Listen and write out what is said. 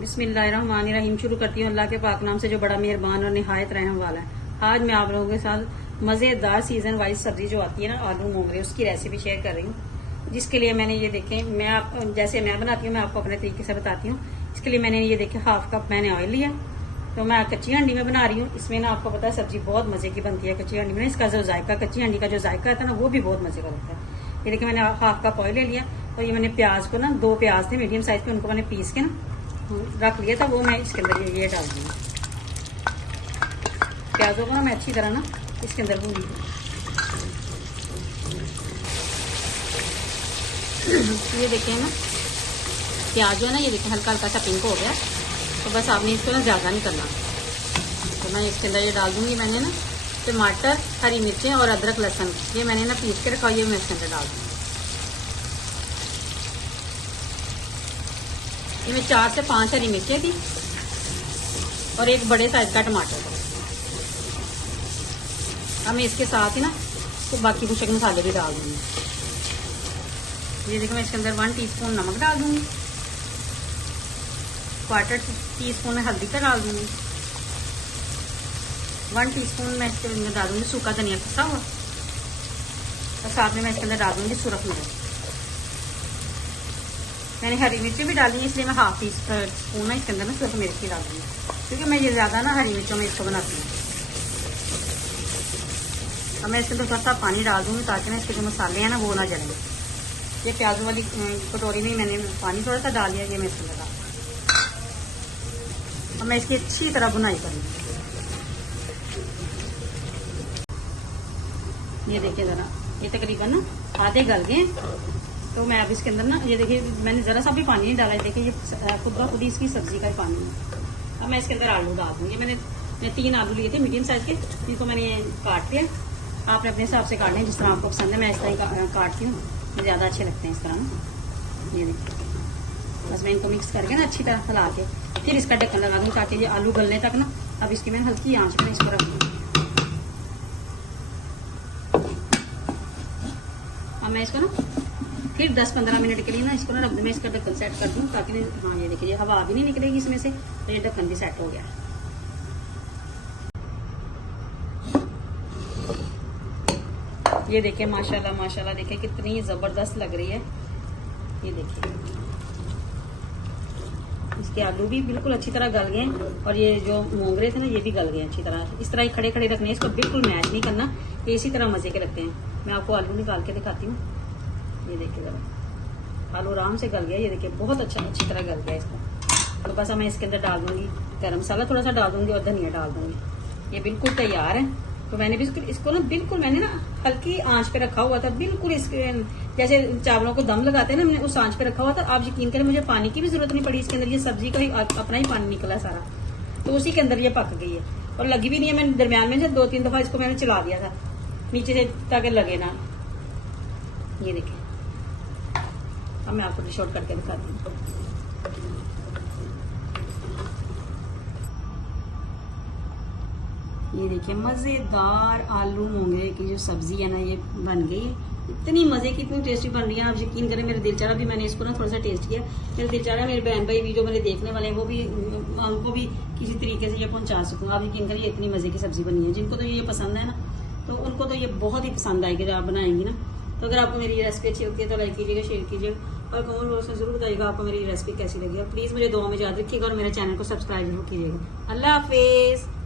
बिस्मिल्लाहिर्रहमानिर्रहीम। शुरू करती हूँ अल्लाह के पाक नाम से जो बड़ा मेहरबान और निहायत रहम वाला है। आज मैं आप लोगों के साथ मज़ेदार सीजन वाइज सब्जी जो आती है ना, आलू मोंगरे, उसकी रेसिपी शेयर कर रही हूँ। जिसके लिए मैंने ये देखें, जैसे मैं बनाती हूँ मैं आपको अपने तरीके से बताती हूँ। इसके लिए मैंने ये देखे हाफ कप मैंने ऑयल लिया। तो मैं कच्ची हंडी में बना रही हूँ। इसमें ना आपको पता है सब्जी बहुत मजे की बनती है कच्ची हंडी में। इसका जो जायका, कच्ची हंडी का जो जायका आता है ना, वो भी बहुत मजे का लगता है। ये देखिए मैंने हाफ कप ऑयल ले लिया। और ये मैंने प्याज को ना, 2 प्याज थे मीडियम साइज के, उनको मैंने पीस के ना रख लिया था। वो मैं इसके अंदर ये डाल दूंगी। प्याजों को ना मैं अच्छी तरह ना इसके अंदर भून दूंगी। ये देखिए ना प्याज जो है ना, ये देखिए हल्का हल्का सा पिंक हो गया। तो बस आपने इसको ना ज़्यादा नहीं करना। तो मैं इसके अंदर ये डाल दूंगी। मैंने ना टमाटर, हरी मिर्चें और अदरक लहसुन ये मैंने ना पीस के रखा, ये मैं इसके अंदर डाल दूंगी। ये में 4 से 5 हरी मिर्चें थी और एक बड़े साइज का टमाटर। अब मैं इसके साथ ही ना तो बाकी कुछ मसाले भी डाल दूंगी। ये देखो मैं इसके अंदर 1 टीस्पून नमक डाल दूंगी। 1/4 टीस्पून में हल्दी का डाल दूंगी। 1 टीस्पून मैं इसके अंदर डाल दूंगी सूखा धनिया पिसा हुआ। और साथ में मैं इसके अंदर डाल दूंगी सुरख मिर्च। मैंने हरी मिर्ची भी डाली है, इसलिए मैं हाफ टीस्पून ना इसके अंदर ना सुरख मिर्च की डाल दूंगी, क्योंकि मैं ये ज़्यादा ना हरी मिर्चों में इसको बनाती हूँ। अब मैं इसके अंदर थोड़ा सा पानी डाल दूंगी ताकि ना इसके जो मसाले हैं ना वो ना जलें। ये प्याजों वाली कटोरी में मैंने पानी थोड़ा सा डाल दिया। ये मैं इसके अंदर डाल, अब मैं इसकी अच्छी तरह बुनाई करूँगी। ये देखिए ज़रा, ये तकरीबन ना आधे गल गए। तो मैं अब इसके अंदर ना ये देखिए मैंने ज़रा सा भी पानी नहीं डाला है। देखिए ये खुद ही इसकी सब्जी का ही पानी है। अब मैं इसके अंदर आलू डाल दूँगी। मैंने 3 आलू लिए थे मीडियम साइज के, जिनको मैंने काट लिया। आपने अपने हिसाब से काटना है जिस तरह आपको पसंद है। मैं इस तरह काटती हूँ, मुझे ज़्यादा अच्छे लगते हैं इस तरह ना। ये देखिए बस मैं इनको मिक्स करके ना अच्छी तरह हिला के फिर इसका ढक्कन लगा दूँगी ताकि ये आलू गलने तक ना। अब इसकी मैंने हल्की आंच पर इसको रख दूँगी। अब मैं इसको ना फिर 10-15 मिनट के लिए ना इसको ना मैं इसका ढक्कन सेट कर दूँ ताकि हाँ ये देखिए हवा भी नहीं निकलेगी इसमें से। तो ये ढक्कन भी सेट हो गया। ये देखिए माशाल्लाह माशाल्लाह, देखिए कितनी जबरदस्त लग रही है। ये देखिए इसके आलू भी बिल्कुल अच्छी तरह गल गए और ये जो मोंगरे थे ना ये भी गल गए अच्छी तरह। इस तरह ही खड़े खड़े रखने हैं, इसको बिल्कुल मैश नहीं करना। ये इसी तरह मजे के रखते हैं। मैं आपको आलू निकाल के दिखाती हूँ। ये देखिए जरा आलू आराम से गल गया। ये देखिए बहुत अच्छी तरह गल गया इसको। तो बस मैं इसके अंदर डाल दूंगी गरम मसाला थोड़ा सा डाल दूंगी और धनिया डाल दूंगी। ये बिल्कुल तैयार है। तो मैंने भी इसको ना बिल्कुल मैंने ना हल्की आंच पे रखा हुआ था। बिल्कुल इसके जैसे चावलों को दम लगाते हैं ना, मैंने उस आंच पे रखा हुआ था। आप यकीन करें मुझे पानी की भी जरूरत नहीं पड़ी इसके अंदर। ये सब्जी का ही अपना ही पानी निकला सारा, तो उसी के अंदर ये पक गई है और लगी भी नहीं है। मैंने दरम्यान में से 2-3 दफा इसको मैंने चला दिया था नीचे से ताकि लगे ना। ये देखिए अब मैं आपको डिश आउट करके दिखाती हूँ। ये देखिए मज़ेदार आलू मोंगरे की जो सब्जी है ना ये बन गई है। इतनी मज़े की, इतनी टेस्टी बन रही है। आप यकीन करें मेरे दिल चाहा भी मैंने इसको ना थोड़ा सा टेस्ट किया। मेरे दिल चाहा मेरे बहन भाई भी जो मेरे देखने वाले हैं वो भी, उनको भी किसी तरीके से ये पहुंचा सकूँ। आप यकीन करिए इतनी मज़े की सब्जी बनी है। जिनको तो ये पसंद है ना, तो उनको तो ये बहुत ही पसंद आएगी जब आप बनाएंगी ना। तो अगर आपको मेरी रेसिपी अच्छी लगती है तो लाइक कीजिएगा, शेयर कीजिएगा और कमेंट बॉक्स में जरूर बताइएगा आपको मेरी रेसिपी कैसी लगी। और प्लीज़ मुझे दुआ में याद रखिएगा और मेरे चैनल को सब्सक्राइब जरूर कीजिएगा। अल्लाह हाफिज़।